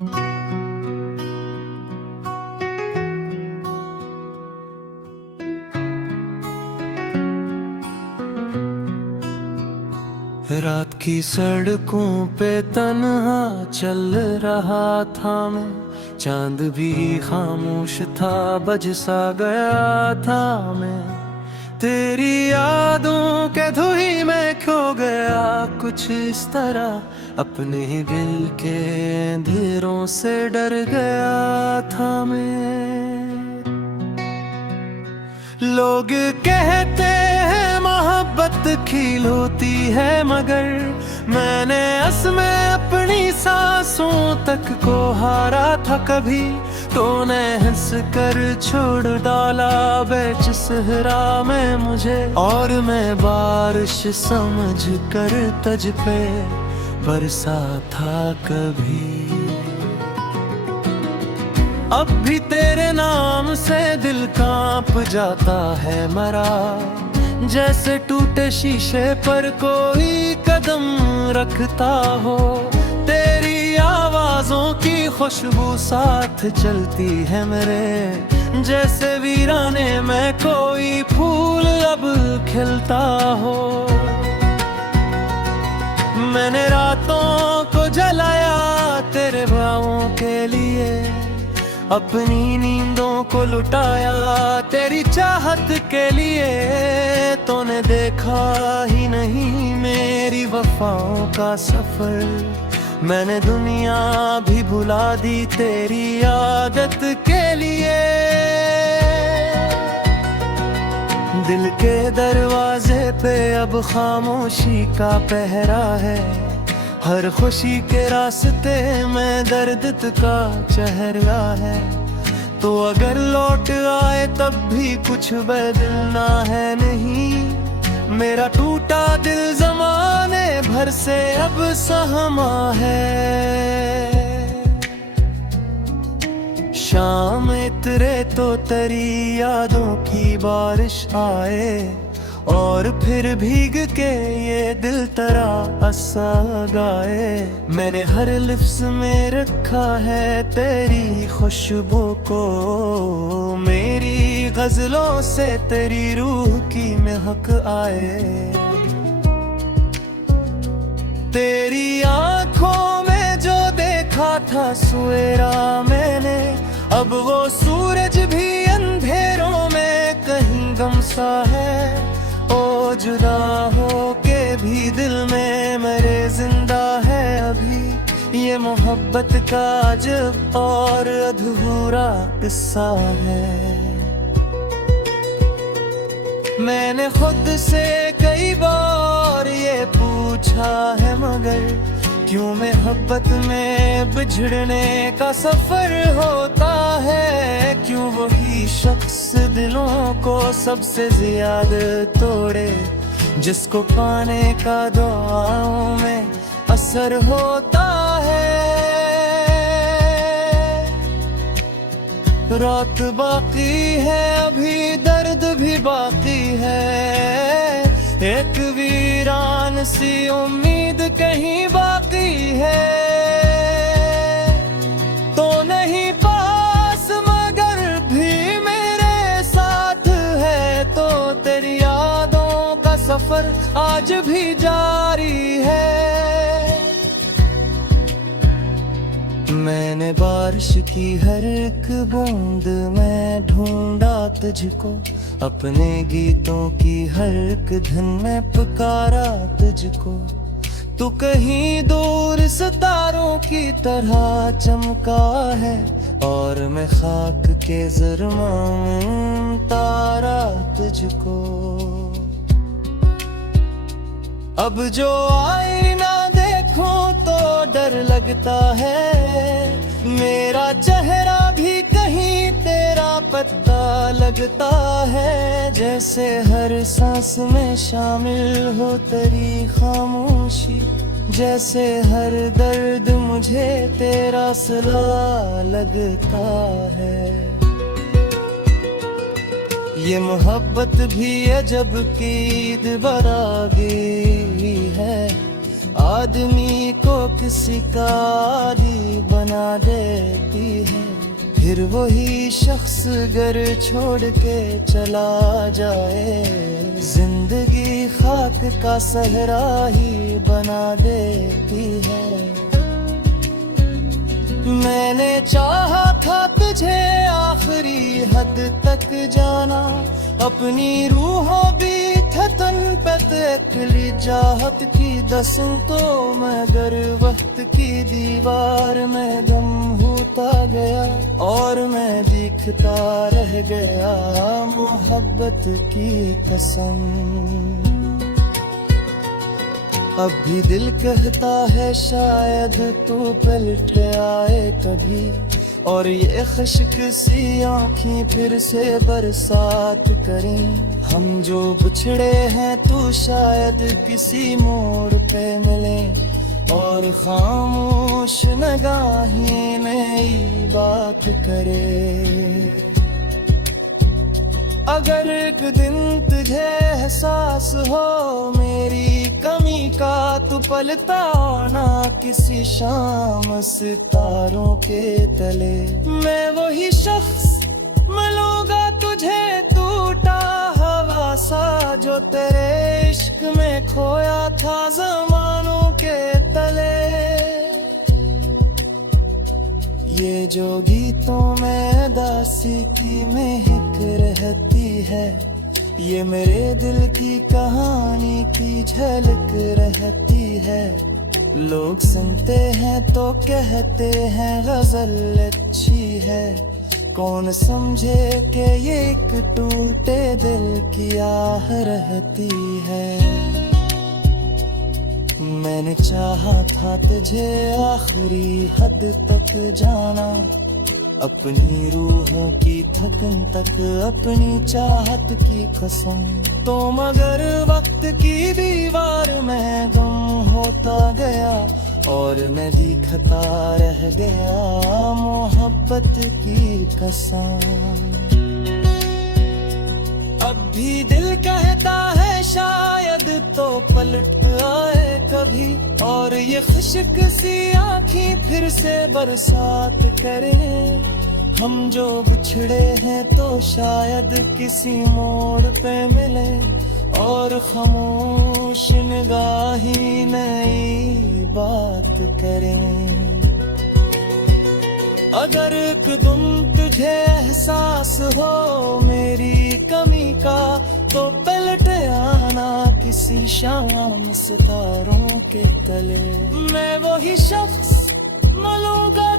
रात की सड़कों पे तन्हा चल रहा था मैं, चांद भी खामोश था, बज सा गया था मैं। तेरी यादों के धुई में खो गया कुछ इस तरह, अपने ही दिल के अंधेरों से डर गया था मैं। लोग कहते हैं मोहब्बत खील होती है, मगर मैंने असमें अपनी सांसों तक को हारा था कभी। तूने हंस कर छोड़ डाला बेच सहरा में मुझे, और मैं बारिश समझ कर तज पे बरसा था कभी। अब भी तेरे नाम से दिल कांप जाता है मरा, जैसे टूटे शीशे पर कोई कदम रखता हो। तेरी आवाजों की खुशबू साथ चलती है मेरे, जैसे वीराने में कोई फूल अब खिलता हो। मैंने रातों को जलाया तेरे बाहों के लिए, अपनी नींदों को लुटाया तेरी चाहत के लिए। तूने देखा ही नहीं मेरी वफाओं का सफर, मैंने दुनिया भी भुला दी तेरी आदत के लिए। दिल के दरवाजे पे अब खामोशी का पहरा है, हर खुशी के रास्ते में दर्द का चेहरा है। तो अगर लौट आए तब भी कुछ बदलना है नहीं, मेरा टूटा दिल ज़माने भर से अब सहमा है। शाम इतरे तो तेरी यादों की बारिश आए, और फिर भीग के ये दिल तेरा असा गाए। मैंने हर लिफ्ज़ में रखा है तेरी खुशबू को, मेरी गजलों से तेरी रूह की महक आए। तेरी आंखों में जो देखा था सवेरा मैंने, अब वो सूरज भी अंधेरों में कहीं गमसा है। ओ जुदा हो के भी दिल में मेरे जिंदा है अभी, ये मोहब्बत का अजब और अधूरा किस्सा है। मैंने खुद से कई बार ये पूछा है, मगर क्यों मोहब्बत में बिछड़ने का सफर होता है। क्यों वही शख्स दिलों को सबसे ज्यादा तोड़े, जिसको पाने का दुआओं में असर होता है। रात बाकी है अभी दर्द भी बाकी है, एक वीरान सी उम्मीद कहीं बाकी है। तो नहीं पास मगर भी मेरे साथ है, तो तेरी यादों का सफर आज भी जारी है। मैंने बारिश की हर एक बूंद में ढूंढा तुझको, अपने गीतों की हर एक धुन में पुकारा तुझको। तू कहीं दूर सितारों की तरह चमका है, और मैं खाक के ज़रमा में तारा तुझको। अब जो आईना देखो तो डर लगता है, मेरा चेहरा भी कहीं तेरा पता लगता है। जैसे हर सांस में शामिल हो तेरी खामोशी, जैसे हर दर्द मुझे तेरा सिला लगता है। ये मोहब्बत भी अजब की ईद बरागी है, आदमी को किसी का आदी बना देती है, फिर वही शख्स घर छोड़ के चला जाए, जिंदगी खाक का सहरा ही बना देती है। मैंने चाहा था तुझे आखिरी हद तक जाना, अपनी रूहों भी थतन पे तकली चाहत की दसम तो मगर वक्त की दीवार में गम होता गया और मैं दिखता रह गया मोहब्बत की कसम। अब भी दिल कहता है शायद तू पलट आए कभी, और ये खुश्क सी आँखें फिर से बरसात करें। हम जो बिछड़े हैं तो शायद किसी मोड़ पे मिले, और खामोश निगाहें नई बात करे। अगर एक दिन तुझे एहसास हो मेरी कमी का, तो पलटा ना किसी शाम सितारों के तले। मैं वही शख्स मिलूंगा तुझे टूटा हवा सा, जो तेरे इश्क में खोया था ज़मानों के तले। ये जो गीतों में दासी की महक रहती है, ये मेरे दिल की कहानी की झलक रहती है। लोग सुनते हैं तो कहते हैं गजल अच्छी है, कौन समझे कि ये एक टूटे दिल की आह रहती है। मैंने चाहा था तुझे आखिरी हद तक जाना, अपनी रूहों की थकन तक अपनी चाहत की कसम, तो मगर वक्त की दीवार में गम होता गया और मैं दिखता रह गया मोहब्बत की कसम। अब भी दिल कहता है शायद तो पलट आए कभी, और ये खुश्क सी आँखें फिर से बरसात करे। हम जो बिछड़े हैं तो शायद किसी मोड़ पे मिले, और खामोश निगाही नई बात करें। अगर एक दिन तुझे एहसास हो मेरी कमी का, तो पलट आना किसी शाम सितारों के तले। मैं वही शख्स मिलूंगा